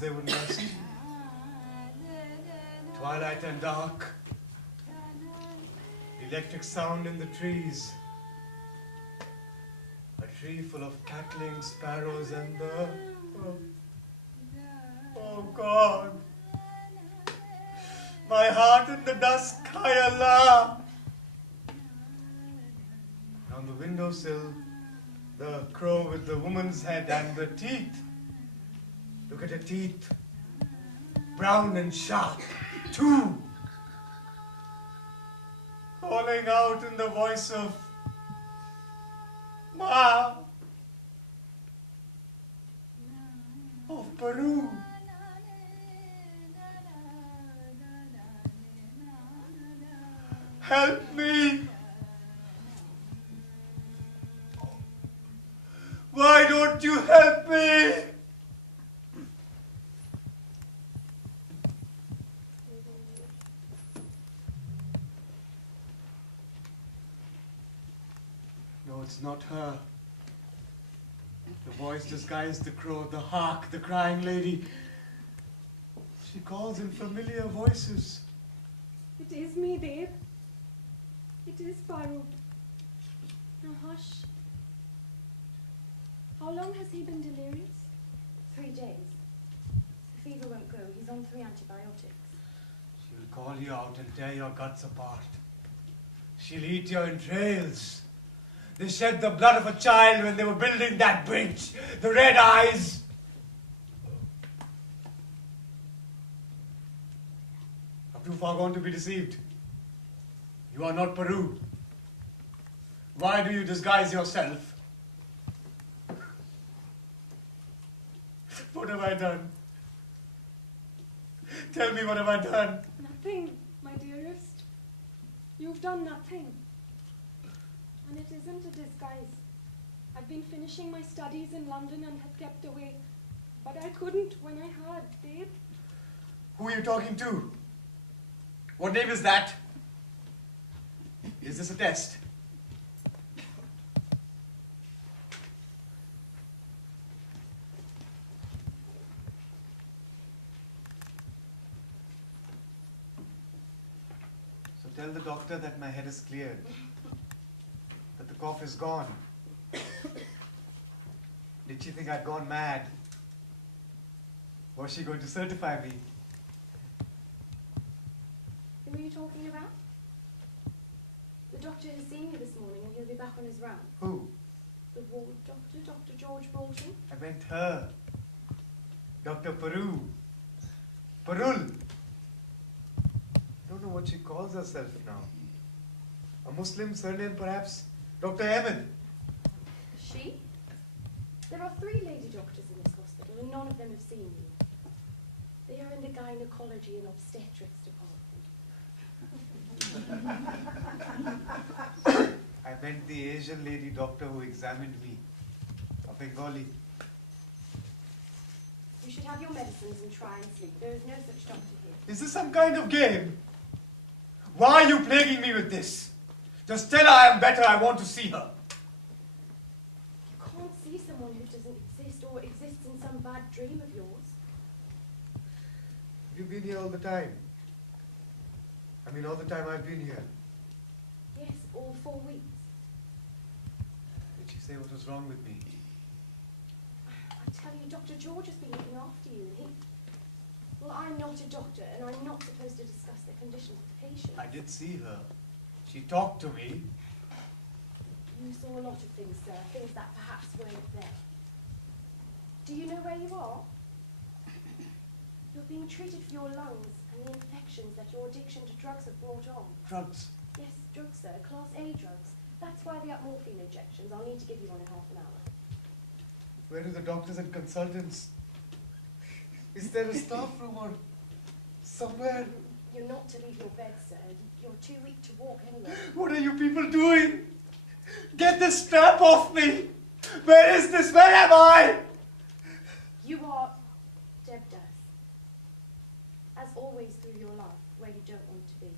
they wouldn't ask. Twilight and dark. The electric sound in the trees. A tree full of cackling sparrows and the... Oh God! My heart in the dusk, Hay Allah! On the windowsill, the crow with the woman's head and the teeth. Look at her teeth. Brown and sharp, too. Calling out in the voice of Ma of Peru. Help me! Why don't you help me? No, it's not her. The voice disguised the crow, the hark, the crying lady. She calls in familiar voices. It is me, Dave. It is Farrukh. Now hush. How long has he been delirious? 3 days. The fever won't go. He's on 3 antibiotics. She'll call you out and tear your guts apart. She'll eat your entrails. They shed the blood of a child when they were building that bridge. The red eyes. I'm too far gone to be deceived. You are not Peru. Why do you disguise yourself? What have I done? Tell me, what have I done? Nothing, my dearest. You've done nothing. And it isn't a disguise. I've been finishing my studies in London and have kept away. But I couldn't when I had, Dave. Who are you talking to? What name is that? Is this a test? So tell the doctor that my head is cleared. That the cough is gone. Did she think I'd gone mad? Was she going to certify me? Who are you talking about? The doctor has seen you this morning and he'll be back on his round. Who? The ward doctor, Dr. George Bolton. I meant her. Dr. Peru. Perul. I don't know what she calls herself now. A Muslim surname, perhaps? Dr. Ahmed. She? There are 3 lady doctors in this hospital and none of them have seen you. They are in the gynecology and obstetrics department. I meant the Asian lady doctor who examined me. A Bengali. You should have your medicines and try and sleep. There is no such doctor here. Is this some kind of game? Why are you plaguing me with this? Just tell her I am better. I want to see her. You can't see someone who doesn't exist or exists in some bad dream of yours. You've been here all the time. I mean, all the time I've been here. Yes, all 4 weeks. Did she say what was wrong with me? I tell you, Dr. George has been looking after you. Well, I'm not a doctor, and I'm not supposed to discuss the conditions of the patient. I did see her. She talked to me. You saw a lot of things, sir, things that perhaps weren't there. Do you know where you are? You're being treated for your lungs and the infections that your addiction to drugs have brought on. Drugs. Yes, drugs, sir, Class A drugs. That's why they have morphine injections. I'll need to give you one in half an hour. Where are the doctors and consultants? Is there a staff room or somewhere? You're not to leave your bed, sir. You're too weak to walk anyway. What are you people doing? Get this strap off me! Where is this? Where am I? You are Debdas. As always through your life, where you don't want to be.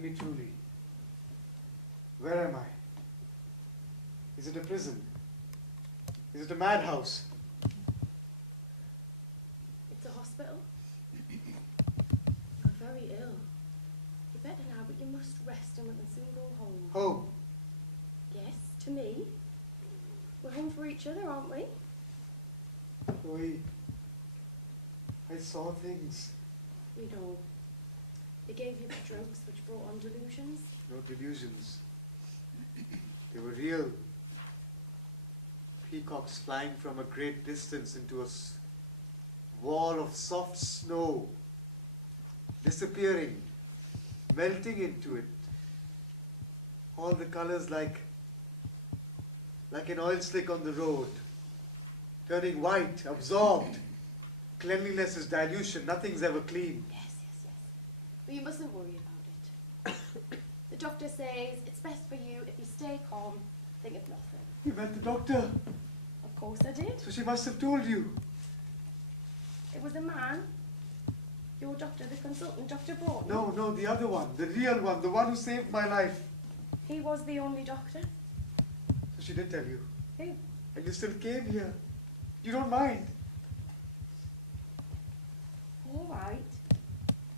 me truly. Where am I? Is it a prison? Is it a madhouse? It's a hospital. You're very ill. You're better now, but you must rest and we can soon go home. Home? Yes, to me. We're home for each other, aren't we? Chloe, I saw things. We know. They gave you the drugs which brought on delusions. No delusions. They were real. Peacocks flying from a great distance into a wall of soft snow, disappearing, melting into it. All the colors like an oil slick on the road, turning white, absorbed. Cleanliness is dilution, nothing's ever clean. Yes. But you mustn't worry about it. The doctor says it's best for you if you stay calm, think of nothing. You met the doctor, Of course I did. so she must have told you. It was a man. Your doctor, the consultant, Dr. Broughton. No, the other one, the real one, the one who saved my life. He was the only doctor. So she did tell you. Who? And you still came here. You don't mind. All right.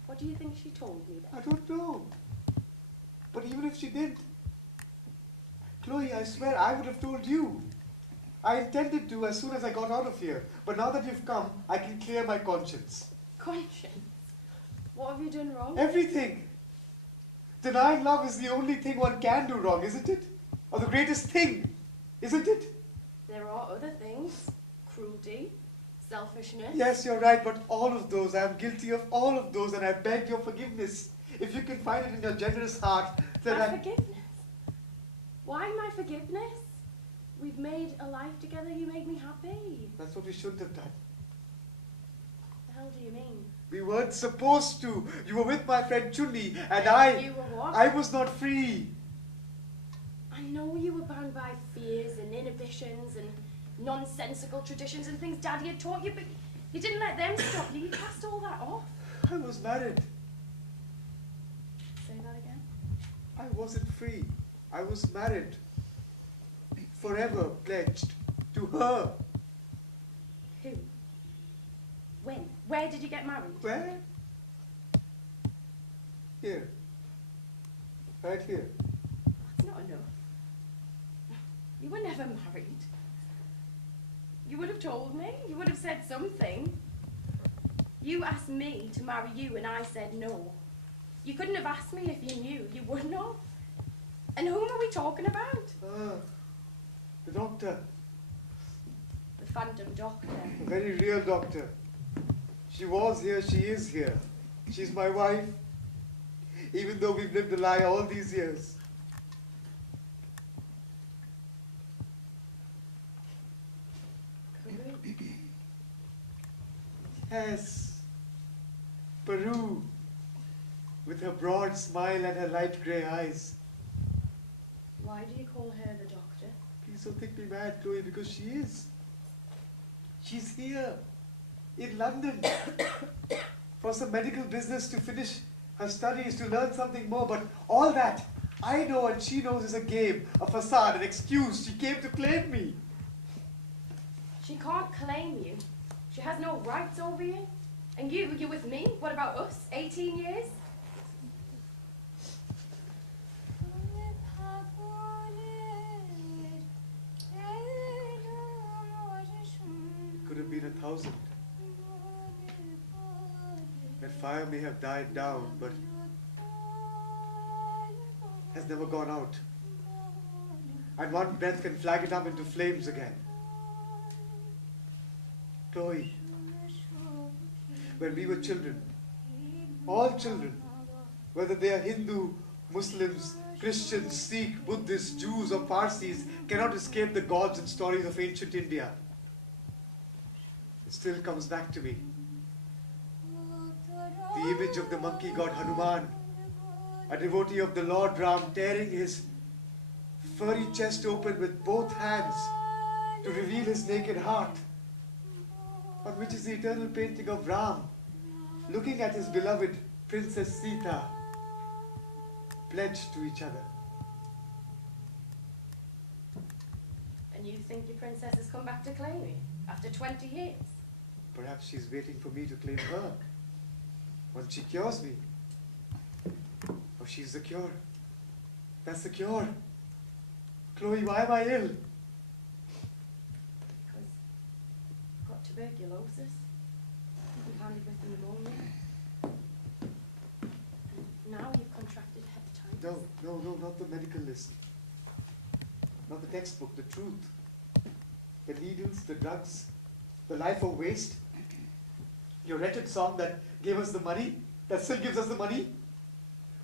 What do you think she told me then? I don't know. But even if she did, Chloe, I swear I would have told you. I intended to as soon as I got out of here. But now that you've come, I can clear my conscience. Conscience? What have you done wrong? Everything. Denying love is the only thing one can do wrong, isn't it? Or the greatest thing, isn't it? There are other things. Cruelty, selfishness. Yes, you're right, but all of those, I am guilty of all of those, and I beg your forgiveness. If you can find it in your generous heart, then My forgiveness? Why my forgiveness? We've made a life together, you made me happy. That's what we shouldn't have done. The hell do you mean? We weren't supposed to. You were with my friend Chunni, and You were what? I was not free. I know you were bound by fears and inhibitions and nonsensical traditions and things Daddy had taught you, but you didn't let them stop you. You cast all that off. I was married. Say that again. I wasn't free. I was married. Forever pledged to her. Who? When? Where did you get married? Where? Here. Right here. That's not enough. You were never married. You would have told me. You would have said something. You asked me to marry you and I said no. You couldn't have asked me if you knew. You wouldn't have. And whom are we talking about? The doctor. The phantom doctor. A very real doctor. She was here, she is here. She's my wife. Even though we've lived a lie all these years. Yes. Peru. With her broad smile and her light grey eyes. Why do you call her the doctor? Please don't think me mad, Chloe, because she is. She's here. In London. For some medical business, to finish her studies, to learn something more. But all that, I know and she knows, is a game, a facade, an excuse. She came to claim me. She can't claim you. She has no rights over you. And you're with me. What about us? 18 years? Could have been 1,000. That fire may have died down, but has never gone out. And one breath can flag it up into flames again. Chloe, when we were children, all children, whether they are Hindu, Muslims, Christians, Sikh, Buddhists, Jews or Parsis, cannot escape the gods and stories of ancient India. It still comes back to me. The image of the monkey god Hanuman, a devotee of the Lord Ram, tearing his furry chest open with both hands to reveal his naked heart, on which is the eternal painting of Ram, looking at his beloved Princess Sita. pledged to each other. And you think your princess has come back to claim you after 20 years? Perhaps she's waiting for me to claim her. Once she cures me. Oh, she's the cure. That's the cure. Chloe, why am I ill? Because you've got tuberculosis. Compounded with pneumonia. And now you've contracted hepatitis. No, not the medical list. Not the textbook, the truth. The needles, the drugs, the life of waste. Your wretched song that gave us the money, that still gives us the money.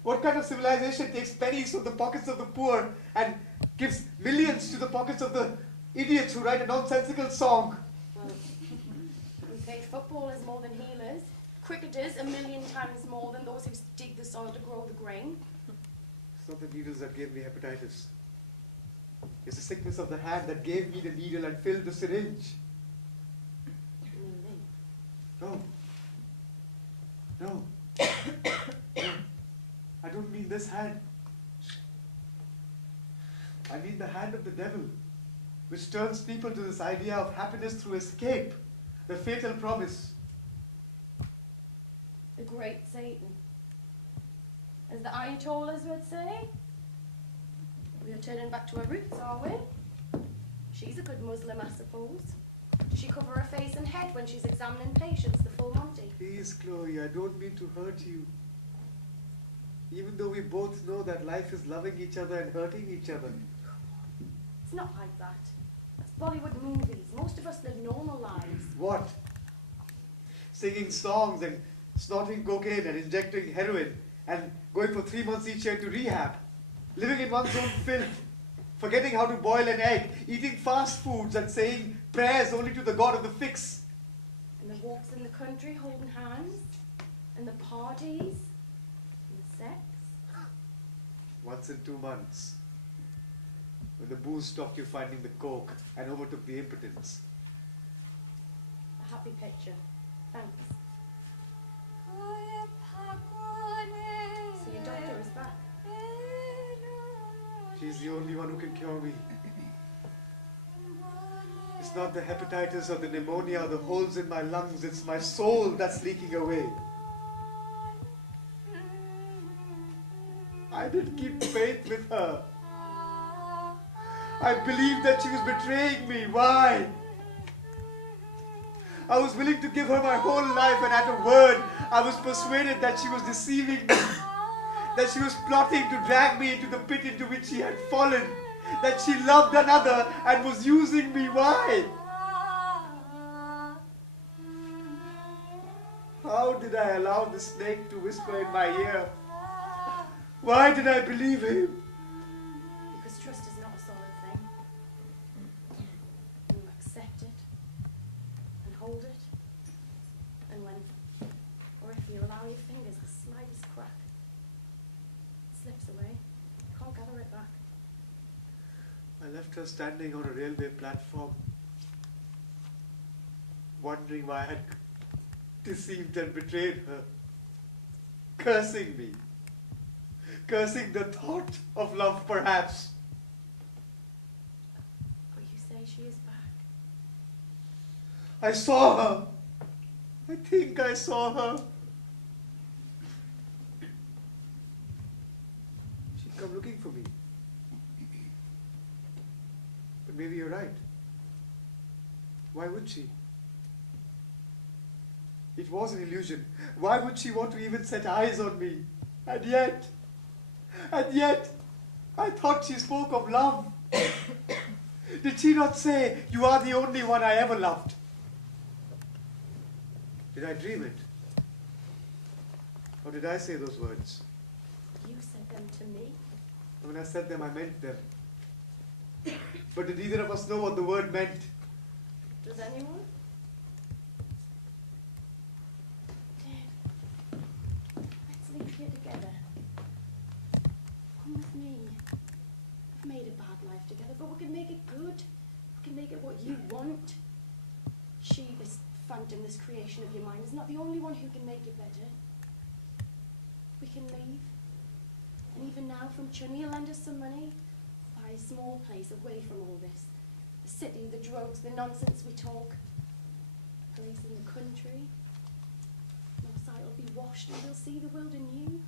What kind of civilization takes pennies from the pockets of the poor and gives millions to the pockets of the idiots who write a nonsensical song? Well, we pay footballers more than healers, cricketers 1,000,000 times more than those who dig the soil to grow the grain. It's not the needles that gave me hepatitis. It's the sickness of the hand that gave me the needle and filled the syringe. No. No. I don't mean this hand. I mean the hand of the devil, which turns people to this idea of happiness through escape, the fatal promise. The great Satan. As the Ayatollahs would say, we are turning back to our roots, are we? She's a good Muslim, I suppose. Does she cover her face and head when she's examining patients, the full Monty? Please, Chloe, I don't mean to hurt you. Even though we both know that life is loving each other and hurting each other. It's not like that. That's Bollywood movies. Most of us live normal lives. What? Singing songs and snorting cocaine and injecting heroin and going for 3 months each year to rehab. Living in one's own filth. Forgetting how to boil an egg. Eating fast foods and saying prayers only to the God of the fix. And the walks in the country holding hands. And the parties. And the sex. Once in 2 months. When the booze stopped you finding the coke and overtook the impotence. A happy picture. Thanks. So your doctor is back. She's the only one who can cure me. It's not the hepatitis or the pneumonia or the holes in my lungs, it's my soul that's leaking away. I didn't keep faith with her. I believed that she was betraying me. Why? I was willing to give her my whole life, and at a word, I was persuaded that she was deceiving me. That she was plotting to drag me into the pit into which she had fallen. That she loved another and was using me. Why? How did I allow the snake to whisper in my ear? Why did I believe him? Because trust is not a solid thing. You accept it and hold it, and when, or if you allow your fingers the slightest crack, it slips away. You can't gather it back. I left her standing on a railway platform, wondering why I had deceived and betrayed her, cursing me, cursing the thought of love perhaps. But you say she is back. I saw her. I think I saw her. She'd come looking for me. But maybe you're right. Why would she? It was an illusion. Why would she want to even set eyes on me? And yet, I thought she spoke of love. Did she not say, "You are the only one I ever loved"? Did I dream it? Or did I say those words? You said them to me. When I said them, I meant them. But did either of us know what the word meant? Does anyone? Dad, let's leave here together. Come with me. We've made a bad life together, but we can make it good. We can make it what you want. She, this phantom, this creation of your mind, is not the only one who can make it better. We can leave. And even now, from Chunny, he'll lend us some money. Buy a small place away from all this. The city, the drugs, the nonsense we talk. A place in the country. Our sight will be washed and we'll see the world anew.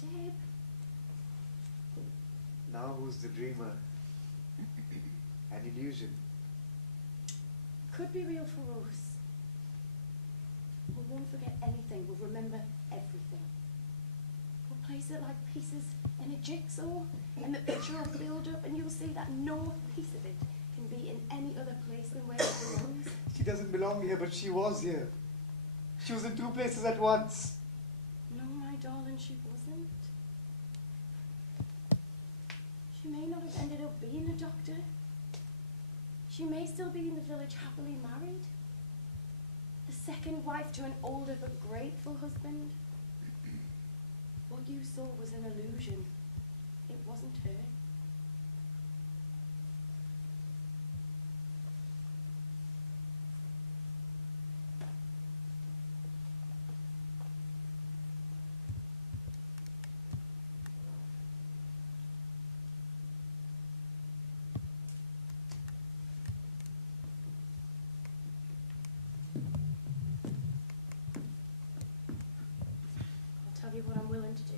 Deb. Now who's the dreamer? An illusion. Could be real for us. We won't forget anything, we'll remember everything. We'll place it like pieces in a jigsaw, and the picture will build up, and you'll see that no piece of it can be in any other place than where it belongs. She doesn't belong here, but she was here. She was in two places at once. No, my darling, she wasn't. She may not have ended up being a doctor. She may still be in the village happily married. The second wife to an older but grateful husband. What you saw was an illusion. It wasn't her. I'll tell you what I'm willing to do.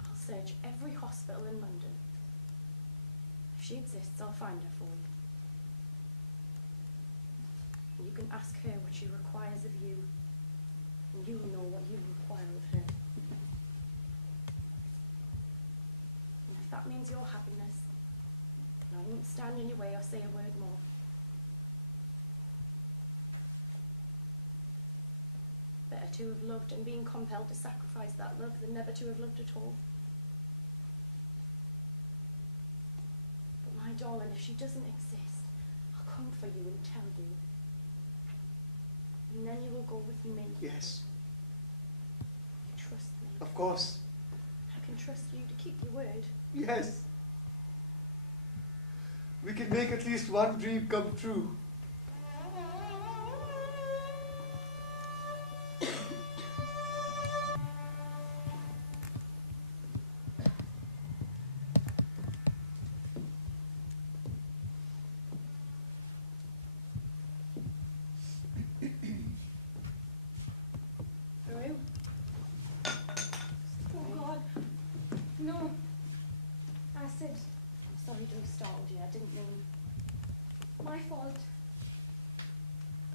I'll search every hospital in London. If she exists, I'll find her for you. You can ask her what she requires of you, and you'll know what you require of her. And if that means your happiness, then I won't stand in your way or say a word more. Better to have loved and been compelled to sacrifice that love than never to have loved at all. But my darling, if she doesn't exist, I'll come for you and tell you. And then you will go with me. Yes, You trust me. of course. I can trust you to keep your word. Yes. We can make at least one dream come true. Through? Oh God. No. Acid. I'm sorry to have startled you. I didn't mean. My fault.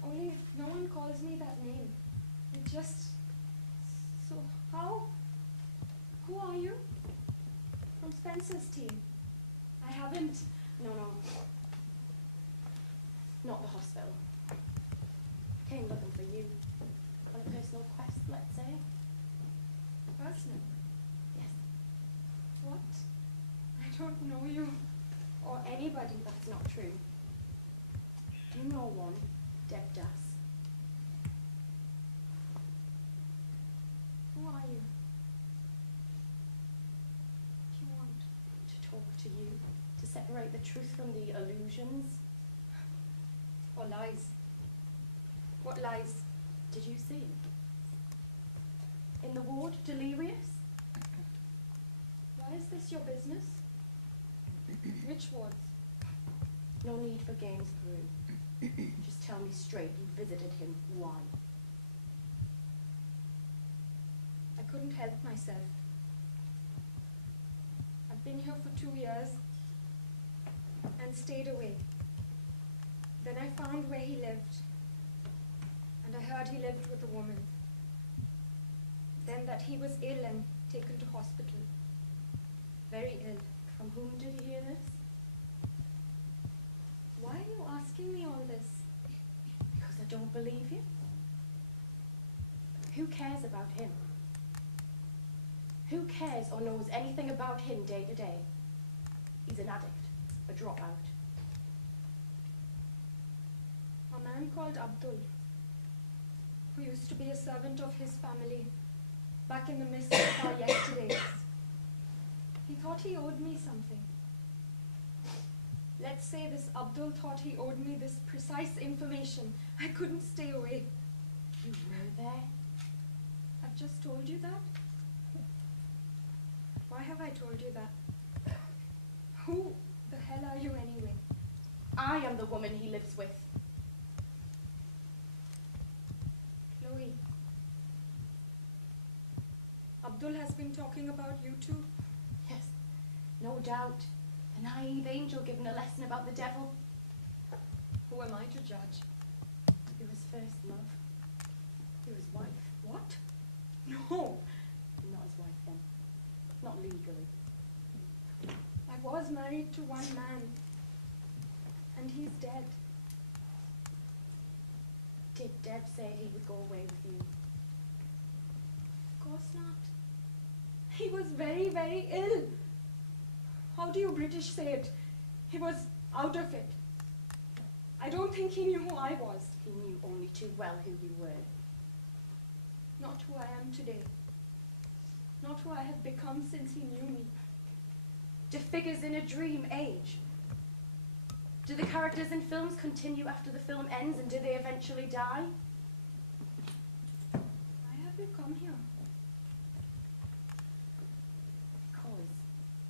Only if no one calls me that name. It just... So, how? Who are you? From Spencer's team. I haven't... No. Not the hospital. Came looking for you. On a personal quest, let's say. Personal. Yes. What? I don't know you. Or anybody. That's not true. You know one, Debdas. Who are you? Do you want to talk to you? To separate the truth from the illusions? Or lies? What lies? Did you see? In the ward, delirious? Why is this your business? Which wards? No need for games, Peru. Just tell me straight, you visited him. Why? I couldn't help myself. I've been here for 2 years and stayed away. Then I found where he lived, and I heard he lived with a woman. Then that he was ill and taken to hospital. Very ill. From whom did you hear this? Why are you asking me all this? Because I don't believe you. Who cares about him? Who cares or knows anything about him day to day? He's an addict, a dropout. A man called Abdul, who used to be a servant of his family back in the mist of our yesterdays. He thought he owed me something. Let's say this Abdul thought he owed me this precise information. I couldn't stay away. You were there? I've just told you that. Why have I told you that? Who the hell are you anyway? I am the woman he lives with. Chloe. Abdul has been talking about you too. Yes, no doubt. A naive angel given a lesson about the devil. Who am I to judge? You're his first love. You're his wife. What? No. Not his wife then. Not legally. I was married to one man. And he's dead. Did Deb say he would go away with you? Of course not. He was very, very ill. How do you British say it? He was out of it. I don't think he knew who I was. He knew only too well who you were. Not who I am today. Not who I have become since he knew me. Do figures in a dream age? Do the characters in films continue after the film ends, and do they eventually die? Why have you come here? Because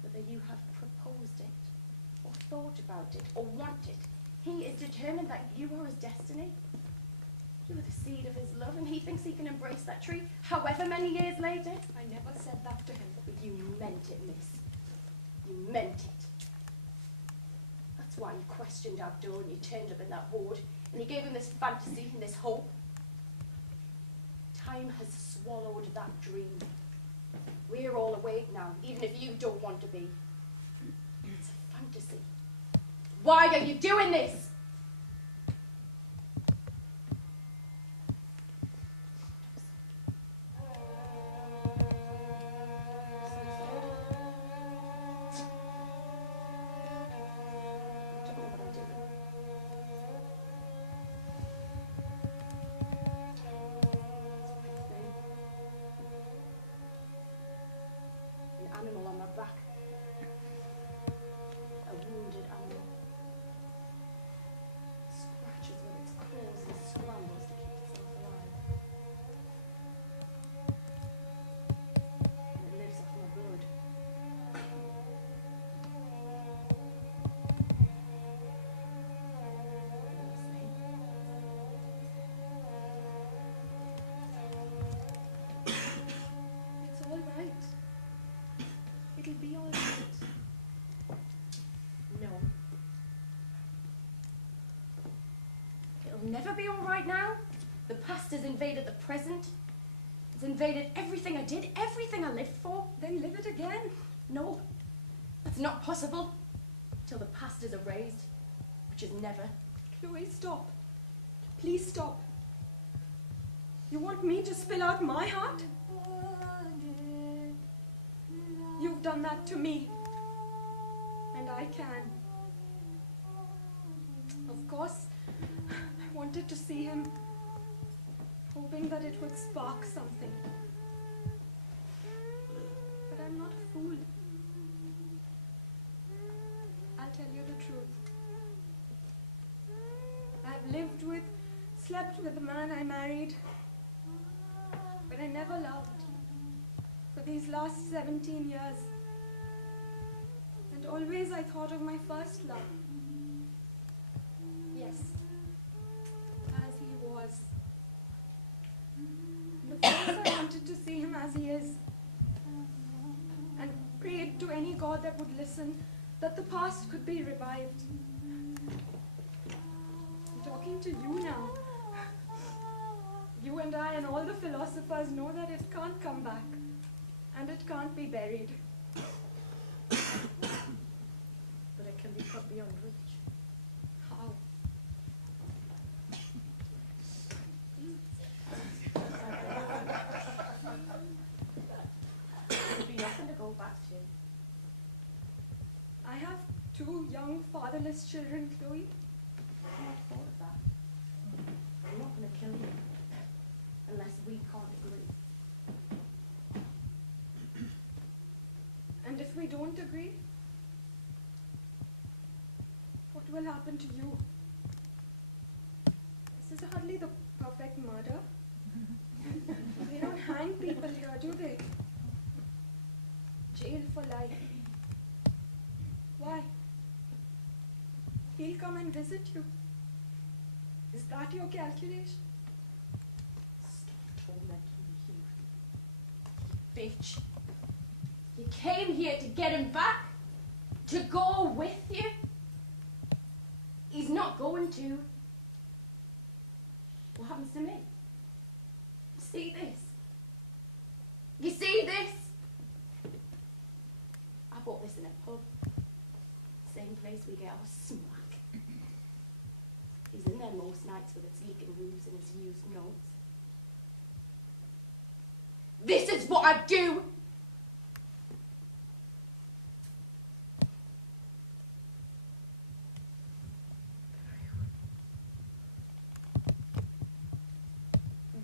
whether you have proposed it, or thought about it, or want it, he is determined that you are his destiny. You are the seed of his love, and he thinks he can embrace that tree however many years later. I never said that to him. But you meant it, miss. You meant it. That's why you questioned Abdul and you turned up in that ward, and you gave him this fantasy and this hope. Time has swallowed that dream. We're all awake now, even if you don't want to be. It's a fantasy. Why are you doing this? Animal on my back. A wounded animal. Scratches with its claws and scrambles to keep itself alive. And it lives off my blood. It's all right. It'll be all right. No. It'll never be all right now. The past has invaded the present. It's invaded everything I did, everything I lived for. Then live it again. No, that's not possible. Till the past is erased, which is never. Chloe, stop. Please stop. You want me to spill out my heart? You've done that to me. And I can. Of course, I wanted to see him, hoping that it would spark something. But I'm not a fool. I'll tell you the truth. I've lived with, slept with the man I married, but I never loved. For these last 17 years. And always I thought of my first love. Yes, as he was. And of course I wanted to see him as he is. And prayed to any god that would listen that the past could be revived. I'm talking to you now. You and I and all the philosophers know that it can't come back. And it can't be buried. But it can be put beyond reach. How? There'd be nothing to go back to. I have 2 young fatherless children, Chloe. I've not thought of that. I'm not going to kill you. Unless we can't agree. And if we don't agree, what will happen to you? This is hardly the perfect murder. young people here, do they? Jail for life. Why? He'll come and visit you. Is that your calculation? Stop tormenting me, you bitch. You came here to get him back? To go with you? He's not going to. What happens to me? You see this? You see this? I bought this in a pub. Same place we get our smack. He's in there most nights with his leaking roofs and his used notes. This is what I do!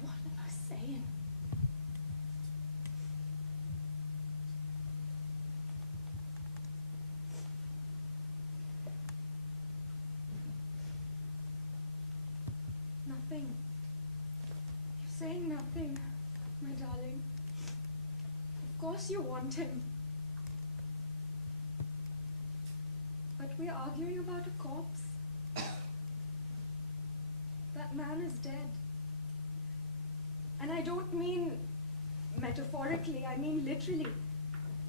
What am I saying? Nothing. You're saying nothing, my darling. Of course you want him. But we're arguing about a corpse. That man is dead. And I don't mean metaphorically, I mean literally.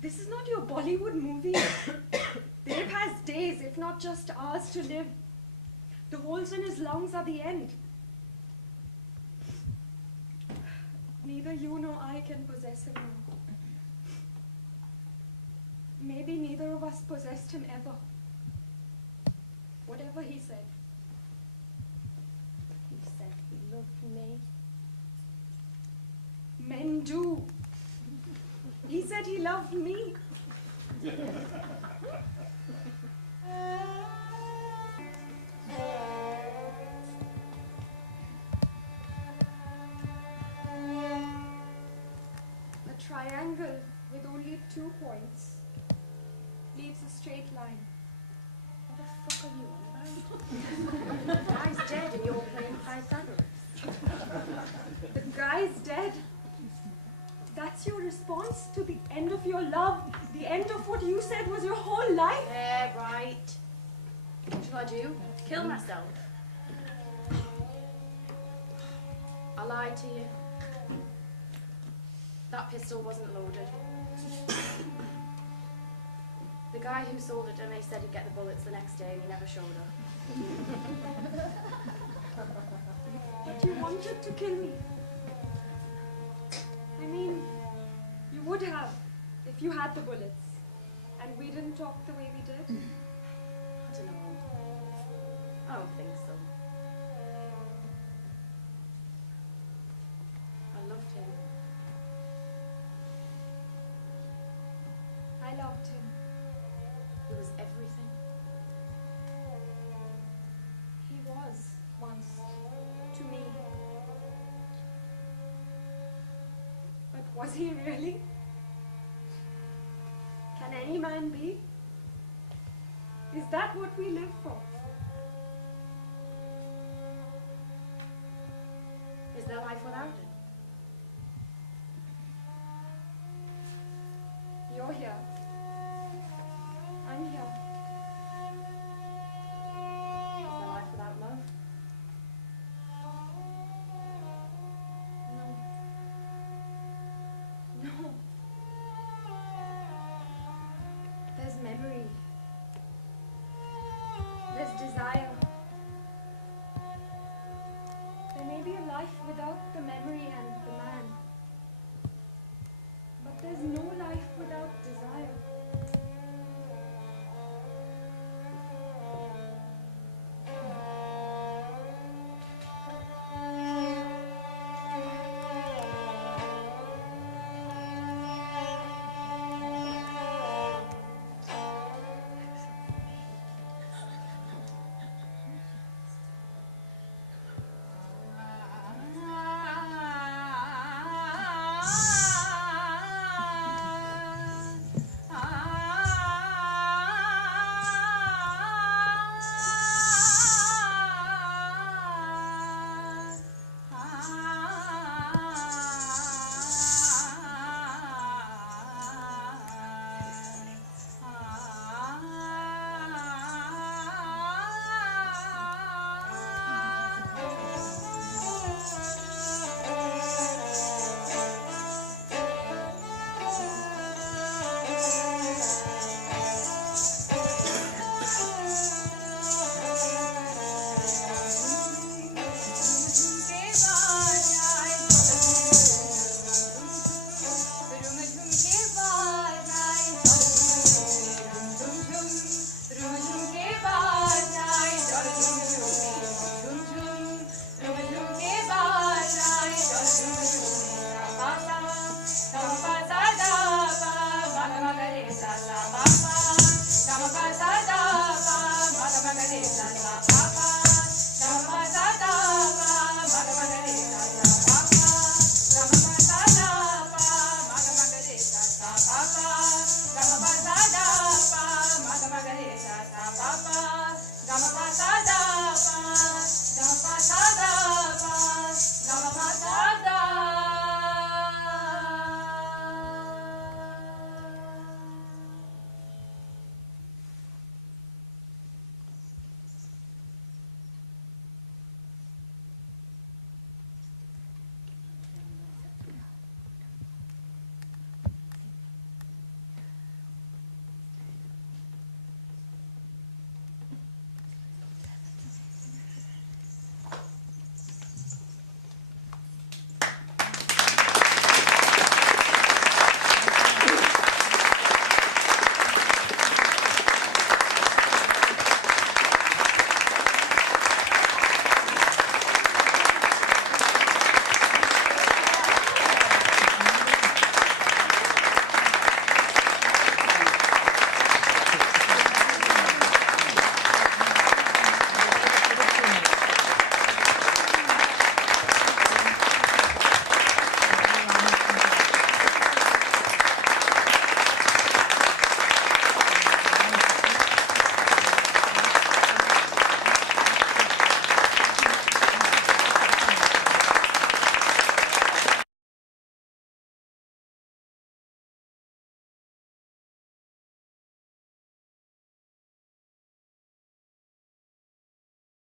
This is not your Bollywood movie. Dave has days, if not just hours, to live. The holes in his lungs are the end. Neither you nor I can possess him now. Maybe neither of us possessed him ever. Whatever he said. He said he loved me. Men do. He said he loved me. A triangle with only 2 points leaves a straight line. What the fuck are you on about? The guy's dead and you're playing Pythagoras. The guy's dead. That's your response to the end of your love, the end of what you said was your whole life? Yeah, right. What shall I do? Kill myself? I lied to you. That pistol wasn't loaded. The guy who sold it to me said he'd get the bullets the next day and he never showed up. But you wanted to kill me. I mean, you would have if you had the bullets. And we didn't talk the way we did. I don't know. I don't think so. I loved him. I loved him. He was everything. He was once to me. But was he really? Can any man be? Is that what we live for? Is there life without him? You're here. I'm here. Is there life without love? No. No. There's memory. There's desire. There may be a life without the memory and the man. But there's no life without desire.